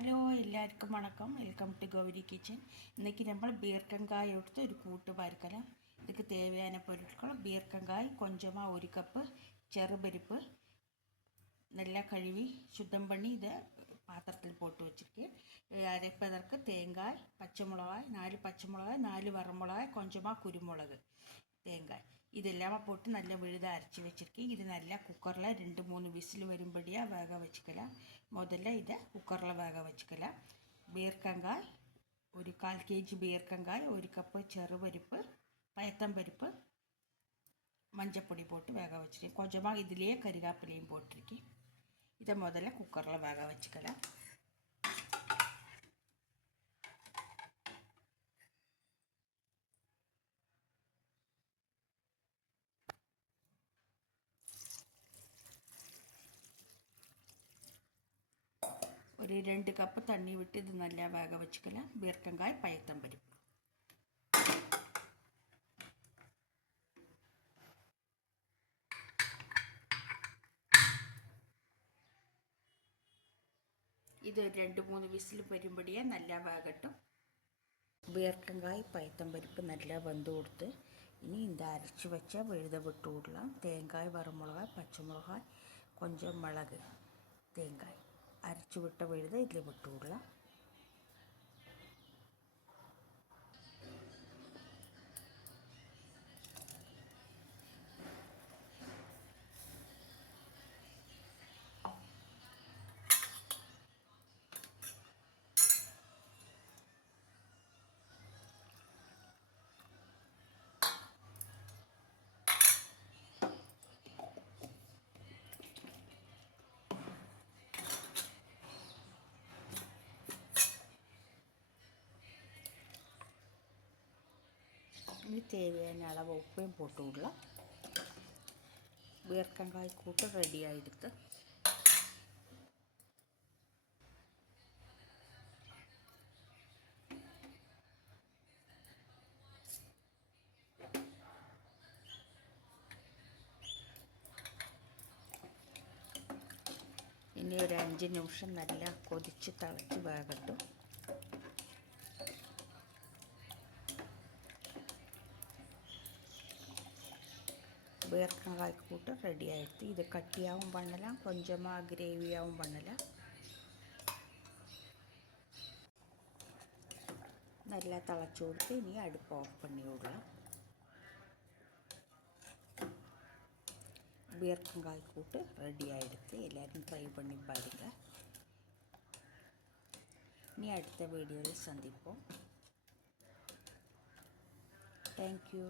Hello എല്ലാവർക്കും വണക്കം. Welcome to Gauri kitchen. ഇன்றைக்கி நம்ம பீர்க்கங்காய் எடுத்து ஒரு கூட்டு பார்க்கலாம். இதுக்கு தேவையான பொருட்கள் பீர்க்கங்காய் கொஞ்சமாக 1 கப்பு, ചെറുപരിപ്പ് நல்லா கழுவி சுத்தம் பண்ணி இதை பாத்திரத்தில் போட்டு வச்சுருக்கேன். அரைப்பதற்கு தேங்காய், பச்சை மிளகாய் 4 பச்சை மிளகாய், 4 வரமிளகாய், கொஞ்சமாக குருமிளகு, தேங்காய் இதெல்லாம் போட்டு நல்லா விழுதாக அரைச்சி வச்சுருக்கேன். இது நல்லா குக்கரில் 2-3 விசில் வரும்படியாக வேக வச்சுக்கலாம். முதல்ல இதை குக்கரில் வேக வச்சுக்கலாம். பீர்க்கங்காய் ஒரு 1/4 kg பீர்க்கங்காய், 1 கப்பு ചെറുപരിപ്പ്, பயத்தம்பருப்பு, மஞ்சப்பொடி போட்டு வேக வச்சுருக்கேன். கொஞ்சமாக இதிலேயே கறிவேப்பிலையும் போட்டிருக்கேன். இதை முதல்ல குக்கரில் வேக வச்சுக்கலாம். ஒரு 2 கப்பு தண்ணி விட்டு இது நல்லா வேக வச்சுக்கலாம். பீர்க்கங்காய், பயத்தம்பருப்பு இது 2-3 விசில் வரும்படியாக நல்லா வேகட்டும். பீர்க்கங்காய், பயத்தம்பருப்பு நல்லா வெந்து கொடுத்து இனி இந்த அரைச்சி வச்ச விழுத விட்டு விடலாம். தேங்காய், வரமிளகாய், பச்சை மிளகாய், கொஞ்சம் மிளகு, தேங்காய் அரைச்சி விட்ட விழுத இதில் விட்டு விடலாம். இனி தேவையான அளவு உப்பையும் போட்டு விடலாம். பீர்க்கங்காய் கூட்டு ரெடி ஆகிடுது. ഇനി ഒരു 5 നിമിഷം നല്ല കൊതിച്ച് തിളച്ച് വേകട്ടും. பீர்க்கங்காய் கூட்டு ரெடி ஆகிடுது. இது கட்டியாகவும் பண்ணலாம், கொஞ்சமாக கிரேவியாகவும் பண்ணலாம். நல்லா திளச்சி கொடுத்து இனி அடுப்பு ஆஃப் பண்ணி விடலாம். பீர்க்கங்காய் கூட்டு ரெடி ஆகிடுது. எல்லோரும் ட்ரை பண்ணி பாருங்கள். இனி அடுத்த வீடியோவில் சந்திப்போம். தேங்க்யூ.